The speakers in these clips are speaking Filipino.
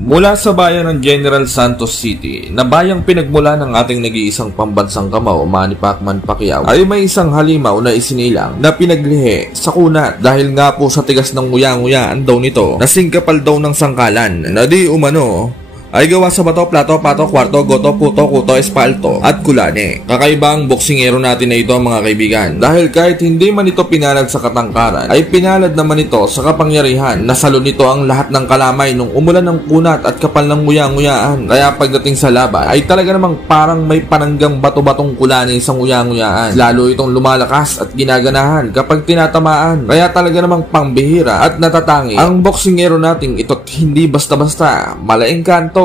Mula sa bayan ng General Santos City, na bayang pinagmula ng ating nag-iisang pambansang kamao, Manny Pacman Pacquiao, ay may isang halimaw na isinilang na pinaglihi sa kunat dahil nga po sa tigas ng nguya-nguyaan daw nito na singkapal daw ng sangkalan na di umano ay gawa sa bato, plato, pato, kwarto, goto, puto, kuto, espalto at kulane. Kakaiba ang boksingero natin na ito mga kaibigan dahil kahit hindi man ito pinalad sa katangkaran ay pinalad naman ito sa kapangyarihan. Nasalo nito ang lahat ng kalamay nung umulan ng kunat at kapal ng nguya-nguyaan. Kaya pagdating sa laban ay talaga namang parang may pananggang bato-batong kulane sa nguya-nguyaan. Lalo itong lumalakas at ginaganahan kapag tinatamaan. Kaya talaga namang pangbihira at natatangi ang boksingero nating ito't hindi basta-basta. Malaking kanto.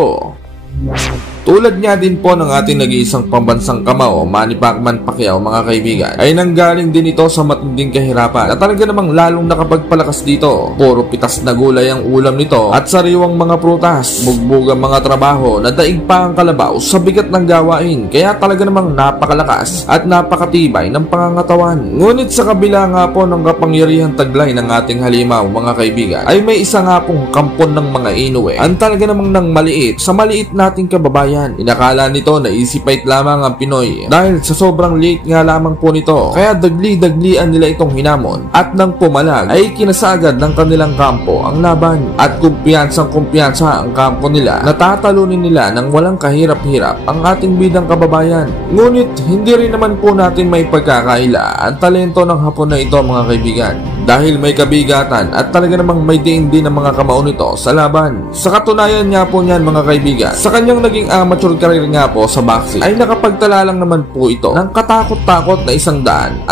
Tulad nga din po ng ating nag-iisang pambansang kamao, Manny Pacman Pacquiao mga kaibigan, ay nanggaling din ito sa matinding kahirapan na talaga namang lalong nakapagpalakas dito. Puro pitas na gulay ang ulam nito at sariwang mga prutas, bugbog ang mga trabaho na daig pa ang kalabaw sa bigat ng gawain. Kaya talaga namang napakalakas at napakatibay ng pangangatawan. Ngunit sa kabila nga po ng kapangyarihan taglay ng ating halimaw mga kaibigan, ay may isa nga pong kampon ng mga Inoue ang talaga namang nang maliit sa maliit nating kababayan. Inakala nito na easy fight lamang ang Pinoy dahil sa sobrang liit nga lamang po nito. Kaya dagli-daglian nila itong hinamon at nang pumalag ay kinasagad ng kanilang kampo ang laban at kumpiyansang-kumpiyansa ang kampo nila. Natatalunin nila ng walang kahirap-hirap ang ating bidang kababayan. Ngunit hindi rin naman po natin may pagkakaila ang talento ng Hapon na ito mga kaibigan dahil may kabigatan at talaga namang may diin din ang mga kamao nito sa laban. Sa katunayan nga po niyan mga kaibigan, sa kanyang naging amateur career nga po sa boxing ay nakapagtala lang naman po ito ng katakot-takot na 123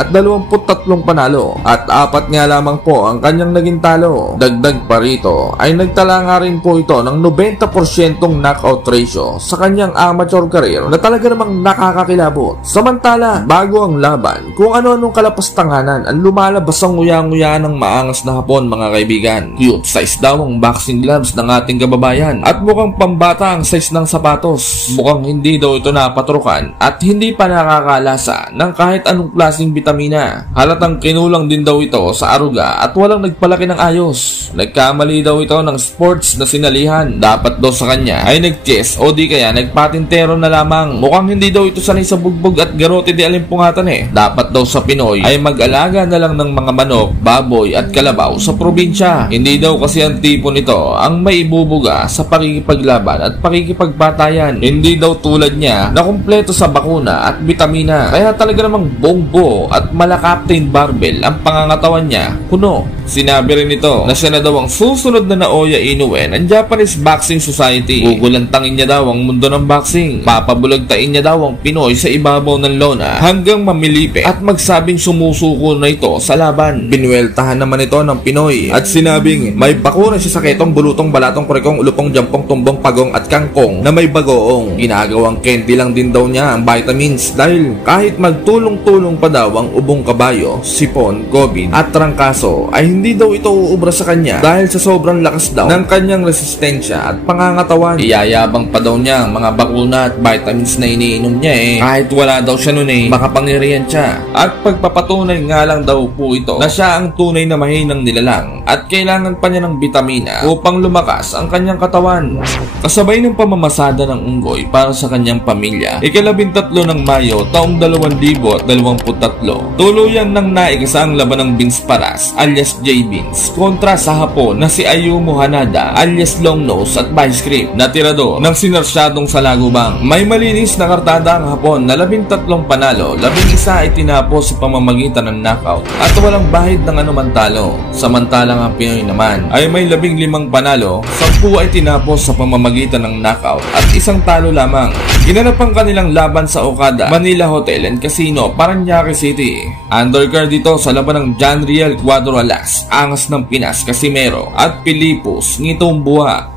panalo at 4 nga lamang po ang kanyang naging talo. Dagdag pa rito ay nagtala nga rin po ito ng 90% knockout ratio sa kanyang amateur career na talaga namang nakakakilabot. Samantala, bago ang laban, kung ano-anong kalapastanganan ang lumalabas ang nguya-nguya ng maangas na Hapon mga kaibigan. Cute size daw ang boxing gloves ng ating kababayan at mukhang pambata ang size ng sapatos. Mukhang hindi daw ito napatrukan at hindi pa nakakalasa ng kahit anong klaseng bitamina. Halatang kinulang din daw ito sa aruga at walang nagpalaki ng ayos. Nagkamali daw ito ng sports na sinalihan. Dapat daw sa kanya ay nag-chess o di kaya nagpatintero na lamang. Mukhang hindi daw ito sanay sa bugbog at garote di alimpungatan eh. Dapat daw sa Pinoy ay mag-alaga na lang ng mga manok, baboy at kalabaw sa probinsya. Hindi daw kasi ang tipo nito ang may ibubuga sa pakikipaglaban at pakikipagpatayan. Hindi daw tulad niya na kumpleto sa bakuna at bitamina. Kaya talaga namang bongbo at mala Captain Barbell ang pangangatawan niya. Kuno, sinabi rin nito na siya na daw ang susunod na Naoya Inoue ng Japanese Boxing Society. Gugulantangin niya daw ang mundo ng boxing. Papabulagtain niya daw ang Pinoy sa ibabaw ng lona hanggang mamilipe at magsabing sumusuko na ito sa laban. Binueltahan naman ito ng Pinoy at sinabing may bakuna siya sa ketong, bulutong, balatong, kurikong, ulupong, jampong, tumbong, pagong at kangkong na may bagoong. Ginagawang candy lang din daw niya ang vitamins dahil kahit magtulong-tulong pa daw ang ubong kabayo, sipon, COVID at trangkaso ay hindi daw ito uubra sa kanya dahil sa sobrang lakas daw ng kanyang resistensya at pangangatawan. Iyayabang pa daw niya ang mga bakuna at vitamins na iniinom niya eh. Kahit wala daw siya nun eh, makapangyarihan siya. At pagpapatunay nga lang daw po ito na siya ang tunay na mahinang nilalang at kailangan pa niya ng bitamina upang lumakas ang kanyang katawan. Kasabay ng pamamasada ng unggoy para sa kanyang pamilya, ika-13 ng Mayo taong 2023, tuluyan nang naigasa ang laban ng Vince Paras alias J. Vince kontra sa Hapon na si Ayumu Hanada alias Longnose at Vice Grip na tirador ng sinarsyadong Salagubang. May malinis na kartada ang Hapon na 13 panalo, 11 ay tinapos sa pamamagitan ng knockout at walang bahid ng anumang talo. Samantalang ang Pinoy naman ay may 15 panalo, 10 ay tinapos sa pamamagitan ng knockout at 1 talo lamang. Ginanap ang kanilang laban sa Okada Manila Hotel and Casino, Paranaque City. Undercard dito sa laban ng John Riel Cuadro Alas, Angas ng Pinas Casimero at Pilipos Ngitong Buha.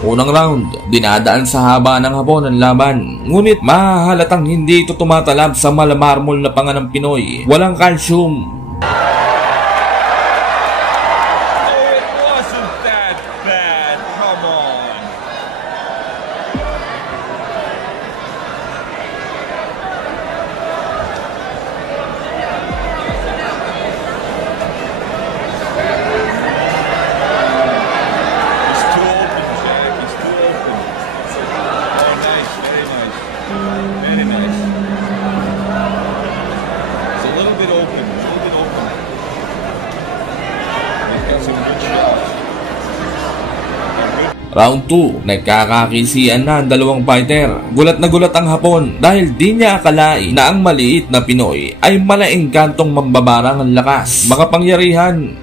Unang round, dinadaan sa haba ng Hapon ang laban. Ngunit mahahalatang hindi ito tumatalab sa malamarmol na panga ng Pinoy. Walang calcium. Round 2, nagkakakisian na ang dalawang fighter. Gulat na gulat ang Hapon dahil di niya akalain na ang maliit na Pinoy ay malaengkantong mambabarang ang lakas, makapangyarihan.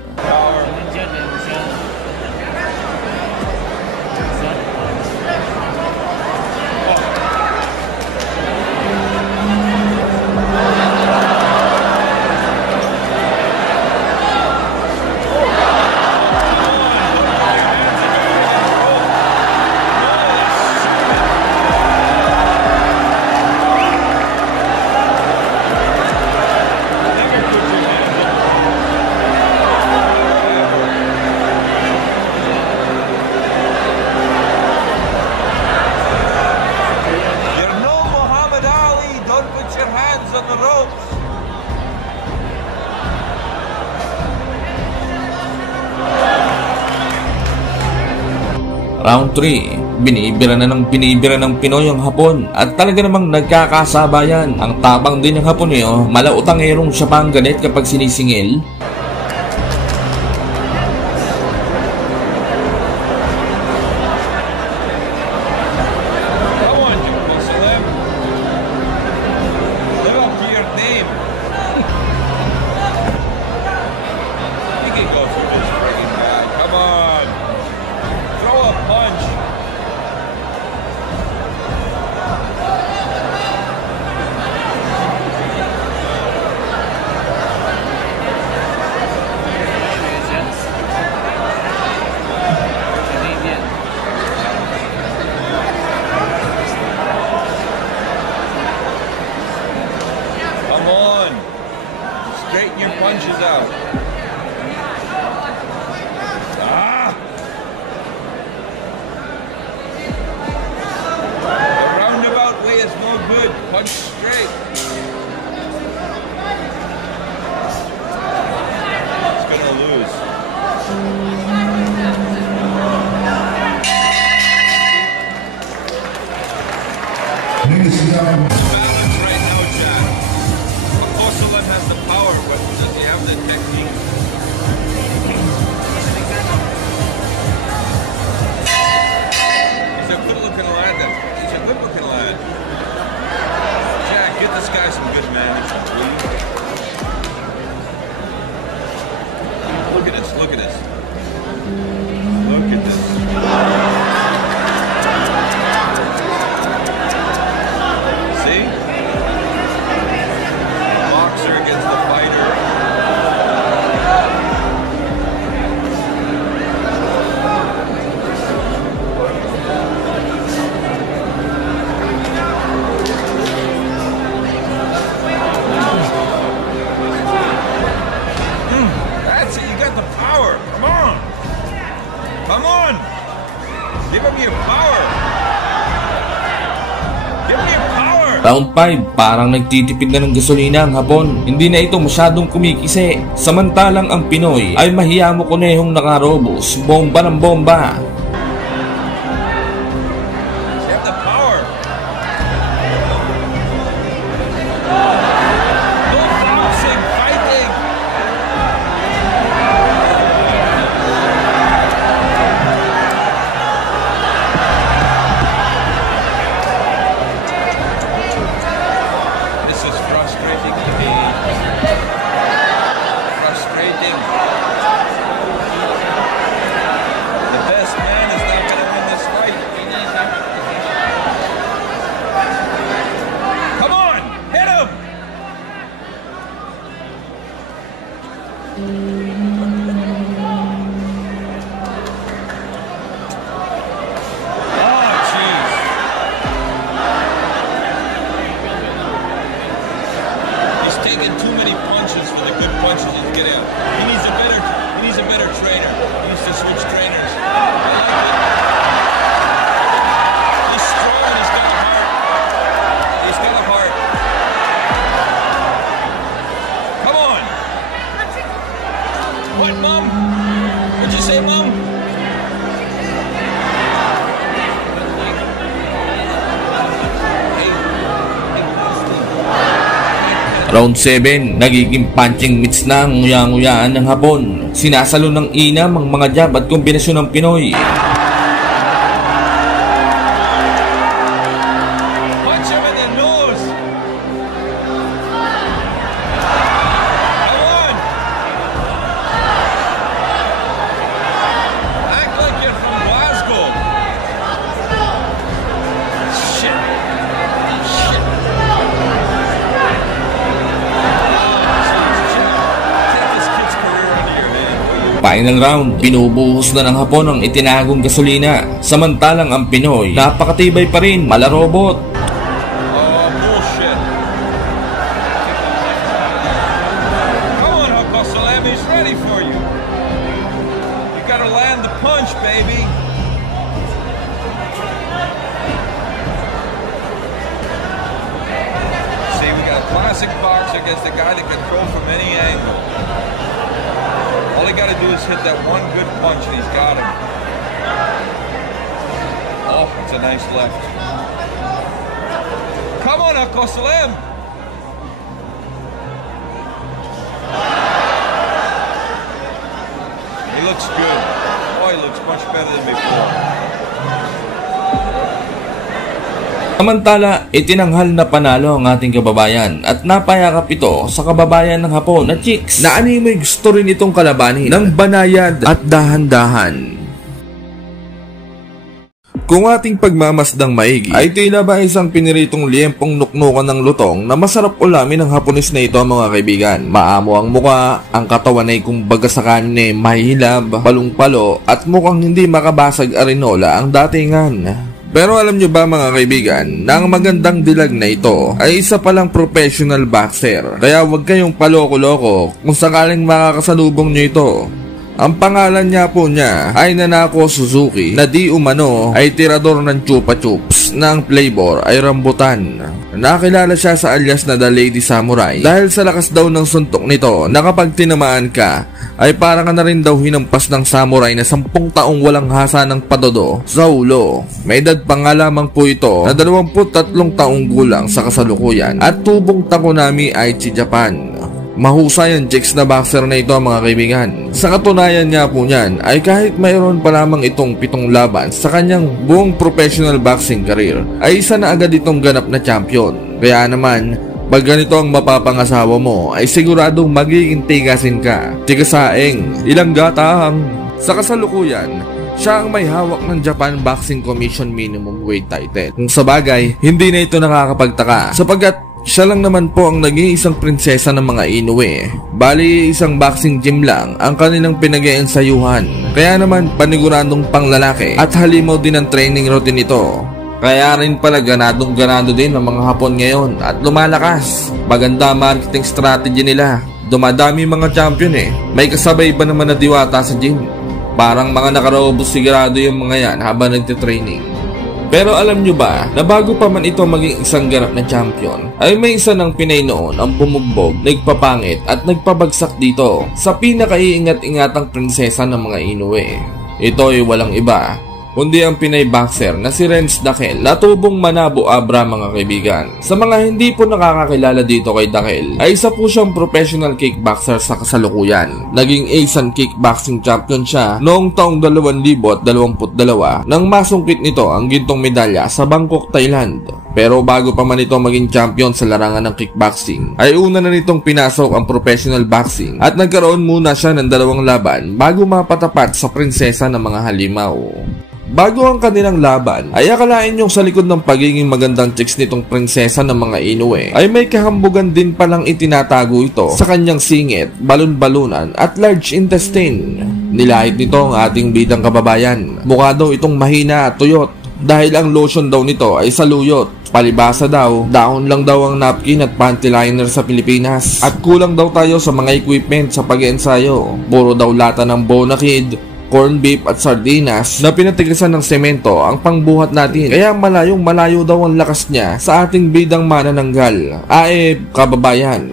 Round 3, binibira ng Pinoy ang Hapon at talaga namang nagkakasabayan. Ang tapang din ng Haponeo, malautangerong siya pang galit kapag sinisingil. Straighten your punches out. The roundabout way is no good. Punch straight. It's gonna lose. Has the power, but does he have the technique? He's a good-looking lad. He's a good-looking lad. Jack, get this guy some good management, please. Look at this. Look at this. Look at this. See? Against the fighter. That's it, you got the power. Come on. Come on. Give him your power. Give me your power. Round 5, parang nagtitipid na ng gasolina ang Hapon. Hindi na ito masyadong kumikisi. Samantalang ang Pinoy ay mahiyamo kunehong nakarobos, bomba ng bomba. Taking too many punches for the good punches he's getting. He needs a better trainer. He needs to switch trainers. He's strong and he's got a heart. He's got a heart. Come on. What, Mom? What'd you say, Mom? Round 7, nagiging punching mitts na ang nguya-nguyaan ng Hapon. Sinasalo ng inam ang mga jab at kombinasyon ng Pinoy. Final round, binubuhos na ng Hapon ang itinagong gasolina. Samantalang ang Pinoy, napakatibay pa rin, malarobot. Oh, bullshit. Come on, Uncle Salam, he's ready for you. You gotta land the punch, baby. See, we got a classic boxer against a guy that can throw from any angle. All he got to do is hit that one good punch, and he's got him. Oh, it's a nice left. Come on, Uncle Salam. He looks good. Oh, he looks much better than before. Samantala, itinanghal na panalo ang ating kababayan at napayakap ito sa kababayan ng Hapon na Chicks na animoy gusto rin itong kalabanin ng banayad at dahan-dahan. Kung ating pagmamasdang maigi ay tila ba isang piniritong liempong nuknukan ng lutong na masarap ulamin ng Hapones na ito mga kaibigan. Maamo ang muka, ang katawan ay kumbaga sa kanin mahilab, palong-palo at mukhang hindi makabasag arinola ang datingan. Pero alam nyo ba mga kaibigan na ang magandang dilag na ito ay isa palang professional boxer. Kaya huwag kayong paloko-loko kung sakaling makakasalubong nyo ito. Ang pangalan niya po niya ay Nanako Suzuki na di umano ay tirador ng Chupa Chups na ang flavor ay rambutan. Nakilala siya sa alias na The Lady Samurai dahil sa lakas daw ng suntok nito na kapag tinamaan ka ay para ka na rin daw hinampas ng samurai na 10 taong walang hasa ng padodo sa ulo. May edad pa nga lamang po ito na 23 taong gulang sa kasalukuyan at tubong Takonami Aichi Japan. Mahusay ang Chicks na boxer na ito mga kaibigan. Sa katunayan niya po niyan ay kahit mayroon pa lamang itong 7 laban sa kanyang buong professional boxing career ay isa na agad itong ganap na champion. Kaya naman, pag ganito ang mapapangasawa mo ay siguradong magiging tigasin ka. Tigasaeng, ilang gatang. Sa kasalukuyan, siya ang may hawak ng Japan Boxing Commission minimum weight title. Kung sa bagay, hindi na ito nakakapagtaka sapagkat siya lang naman po ang naging isang prinsesa ng mga Inoue. Bali, isang boxing gym lang ang kanilang pinag-iensayuhan. Kaya naman paniguradong panglalaki at halimaw din ang training routine nito. Kaya rin pala ganadong-ganado din ang mga Hapon ngayon at lumalakas. Maganda marketing strategy nila. Dumadami mga champion May kasabay ba naman na diwata sa gym? Parang mga nakarobos sigurado yung mga yan habang nagtitraining. Pero alam nyo ba na bago pa man ito maging isang ganap na champion ay may isa ng Pinay noon ang pumugbog, nagpapangit at nagpabagsak dito sa pinakaiingat-ingatang prinsesa ng mga Inoue. Ito ay walang iba kundi ang Pinay boxer na si Renz Daquel na tubong Manabo Abra mga kaibigan. Sa mga hindi po nakakakilala dito kay Daquel ay isa po siyang professional kickboxer sa kasalukuyan. Naging Asian Kickboxing Champion siya noong taong 2022 nang masungkit nito ang gintong medalya sa Bangkok, Thailand. Pero bago pa man ito maging champion sa larangan ng kickboxing ay una na nitong pinasok ang professional boxing at nagkaroon muna siya ng 2 laban bago mapatapat sa prinsesa ng mga halimaw. Bago ang kanilang laban, ay akalain yung sa likod ng pagiging magandang chicks nitong prinsesa ng mga Inoue ay may kahambugan din palang itinatago ito sa kanyang singit, balon-balunan at large intestine. Nilahit nito ang ating bidang kababayan. Mukha daw itong mahina at tuyot dahil ang lotion daw nito ay saluyot. Palibasa daw, dahon lang daw ang napkin at panty liner sa Pilipinas. At kulang daw tayo sa mga equipment sa pag-iensayo. Puro daw lata ng bonakid, corn beef at sardinas na pinatigasan ng semento ang pangbuhat natin. Kaya malayong malayo daw ang lakas niya sa ating bidang manananggal. Kababayan,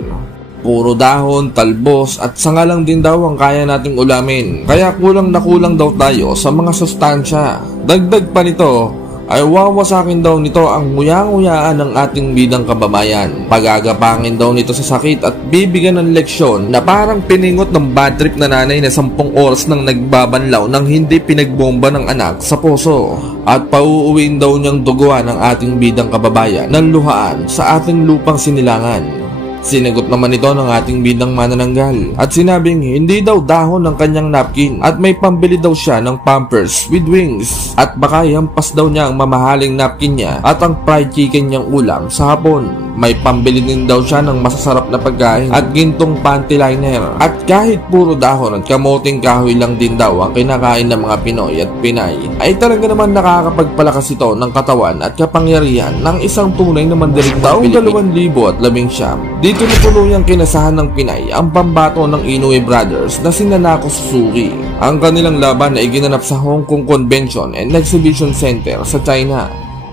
puro dahon, talbos at sanga lang din daw ang kaya nating ulamin. Kaya kulang na kulang daw tayo sa mga sustansya. Dagdag pa nito ay wawasakin daw nito ang nguyang-nguyaan ng ating bidang kababayan. Pagagapangin daw nito sa sakit at bibigyan ng leksyon na parang piningot ng bad trip na nanay na 10 oras nang nagbabanlaw ng hindi pinagbomba ng anak sa puso. At pauuwiin daw niyang duguan ang ating bidang kababayan ng luhaan sa ating lupang sinilangan. Sinagot naman ito ng ating bidang manananggal at sinabing hindi daw dahon ng kanyang napkin at may pambili daw siya ng Pampers with wings at baka ihampas daw niya ang mamahaling napkin niya at ang fried chicken niyang ulam sa hapon. May pambili din daw siya ng masasarap na pagkain at gintong panty liner at kahit puro dahon at kamoting kahoy lang din daw ang kinakain ng mga Pinoy at Pinay ay talaga naman nakakapagpalakas ito ng katawan at kapangyarihan ng isang tunay na mandirigmang Pilipino. Taong 2019 dito na tuluyang kinasahan ng Pinay ang pambato ng Inoue Brothers na sina Nako Suzuki. Ang kanilang laban ay ginanap sa Hong Kong Convention and Exhibition Center sa China.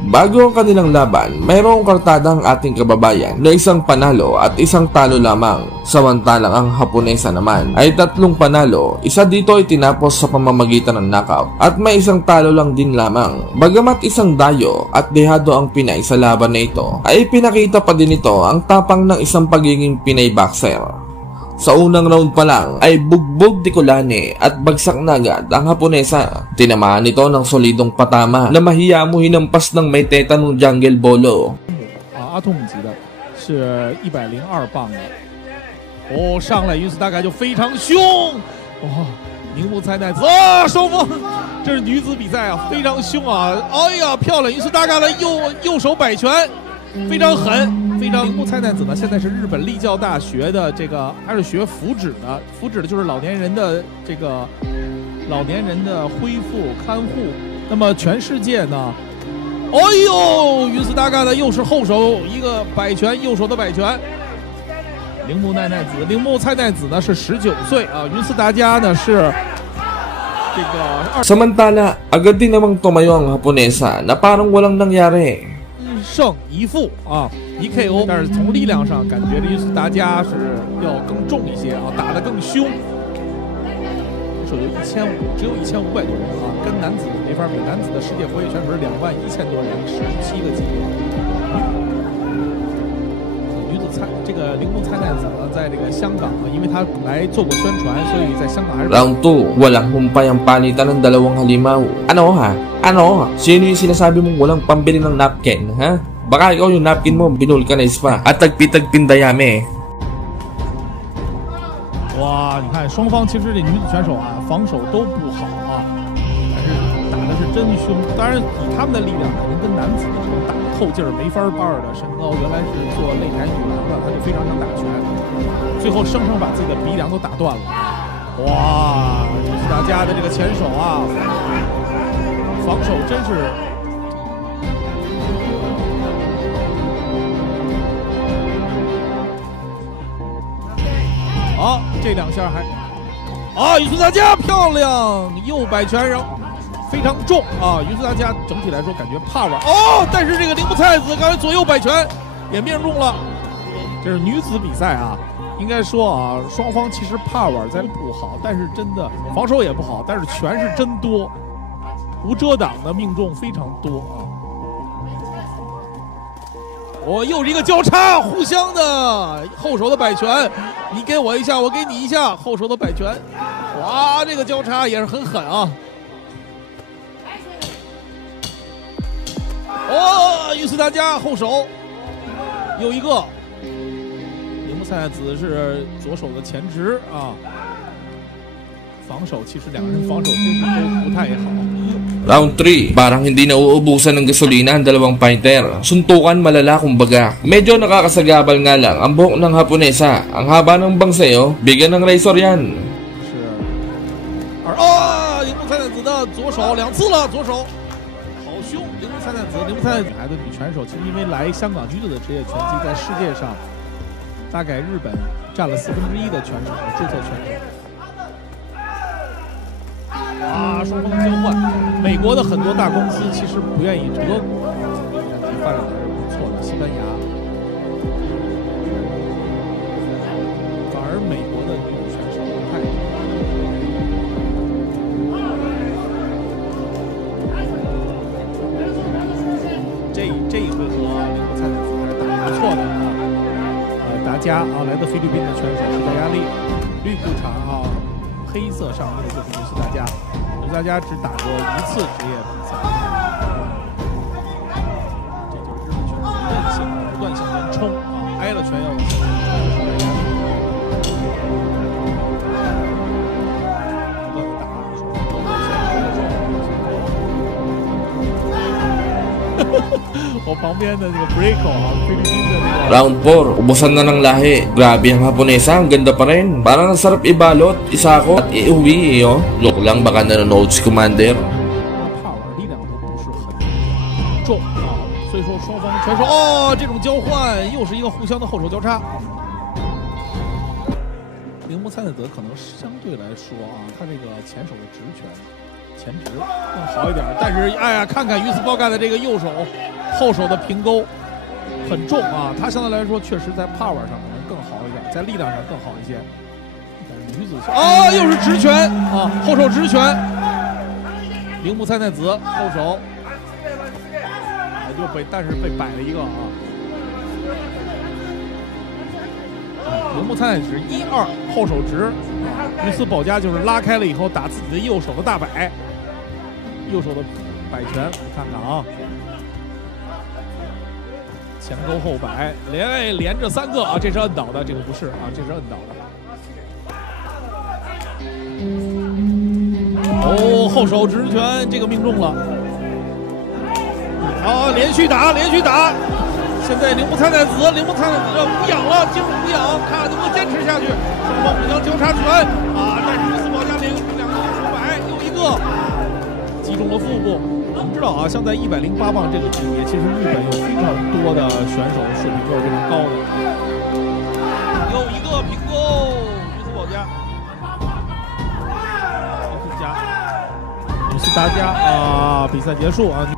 Bago ang kanilang laban, mayroong kartada ang ating kababayan na isang panalo at isang talo lamang. Samantalang ang Haponesa naman ay 3 panalo, isa dito ay tinapos sa pamamagitan ng knockout at may isang talo lang din lamang. Bagamat isang dayo at dehado ang Pinay sa laban na ito, ay pinakita pa din ito ang tapang ng isang pagiging Pinay boxer. Sa unang round pa lang ay bugbog Ticolani at bagsak na agad ang Haponesa. Tinamaan nito ng solidong patama na mahiya mo hinampas ng may tetanong jungle bolo. 阿痛级的是102磅的，上来云斯大概就非常凶，铃木菜奈子双方这是女子比赛啊，非常凶啊！哎呀，漂亮！云斯大概的右手摆拳，非常狠。 非常铃木菜奈子呢，现在是日本立教大学的这个，他是学福祉的，福祉的就是老年人的这个老年人的恢复看护。那么全世界呢，哎呦，云斯大嘎的又是后手一个摆拳，右手的摆拳。铃木菜奈子呢是19岁啊，云斯达家呢是这个。Samantala, agad din namang tumayo ang Haponesa na parang walang nangyari. 胜一负啊，1 KO， 但是从力量上感觉这云斯达加是要更重一些啊，打得更凶。手就1500，只有1500多人啊，跟男子没法比，男子的世界活跃选手是21000多人，17个级别。女子这个铃木菜奈子呢，在这个香港啊，因为她来做过宣传，所以在香港还是。Round 2, walang humpay ang palitan ng dalawang halimaw. Ano ha? Ano? Sino yung sinasabi mong walang pambili ng napkin, ha? Baka ikaw yung napkin mo, binulkanize pa at tagpitagpindayame. 哇，你看双方其实这女子选手啊，防守都不好啊，但是打的是真凶。当然以他们的力量，肯定跟男子的这种打的透劲儿没法伴儿的身高，原来是做擂台女郎的，他就非常能打拳，最后生生把自己的鼻梁都打断了。哇，这是大家的这个前手啊！ 防守真是，好，这2下还，云斯达加漂亮，右摆拳，然后非常重啊，云斯达加整体来说感觉怕玩但是这个铃木菜子刚才左右摆拳也命中了，这是女子比赛啊，应该说啊，双方其实怕玩在不好，但是真的防守也不好，但是拳是真多。 无遮挡的命中非常多啊！又是一个交叉，互相的后手的摆拳，你给我一下，我给你一下，后手的摆拳，哇，这个交叉也是很狠啊！云斯达加后手又一个，铃木菜奈子是左手的前直啊。 防守其实2个人防守其实都不太好。Round 3, parang hindi nauubusan ng gasolina ang dalawang fighter. Suntukan malala kumbaga. Medyo nakakasagabal nga lang ang buhok ng Haponesa. Ang haba ng bangsayo, bigyan ng razor yan. 铃木菜奈子的左手2次了，左手好凶！铃木菜奈子女孩子女拳手，其实因为来香港居住的职业拳击，在世界上大概日本占了1/4的拳手和注册拳手。 双方的交换，美国的很多大公司其实不愿意，德国发展的还是不错的，西班牙，反而美国的女子选手不太。这一回合，铃木菜奈子还是打得不错的啊。达加啊，来自菲律宾的拳手是达亚利，绿裤衩啊。 黑色上衣的就是云斯达加，云斯达加只打过1次职业比赛，这就是日本拳手韧性，不断向前冲啊，挨了拳要往前冲。我旁边的那个 Breako 啊，菲律宾的那个。Round 4, ubusan na ng lahi. Grabe ang Haponesa, ang ganda pa rin. Parang ang sarap ibalot, isa ako at iuwi oh. Look lang, baka nanonood si Commander. 帕瓦尔力量都不是很重啊，所以说双方拳手哦，这种交换又是一个互相的后手交叉。铃木蔡奈泽可能相对来说啊，他这个前手的直拳。前直更好一点，但是哎呀，看看于斯包盖的这个右手后手的平勾很重啊，他相对来说确实在 power 上可能更好一点，在力量上更好一些。但是女子哦，又是直拳啊，后手直拳，铃木蔡奈子后手，又被但是被摆了一个啊。铃木蔡奈子1-2后手直，于斯保家就是拉开了以后打自己的右手的大摆。右手的摆拳，我看看啊，前勾后摆，连着3个啊，这是摁倒的，这个不是啊，这是摁倒的。哦，后手直拳，这个命中了。好，连续打，现在铃木蔡奈子无氧了，进入无氧，看能不能坚持下去。双方互相交叉拳啊，但是于斯保家2个手摆，又一个。击中了腹部。我们知道啊，像在108磅这个级别，其实日本有非常多的选手水平都是非常高的。又一个平勾，于斯保家，于斯达加啊，比赛结束啊。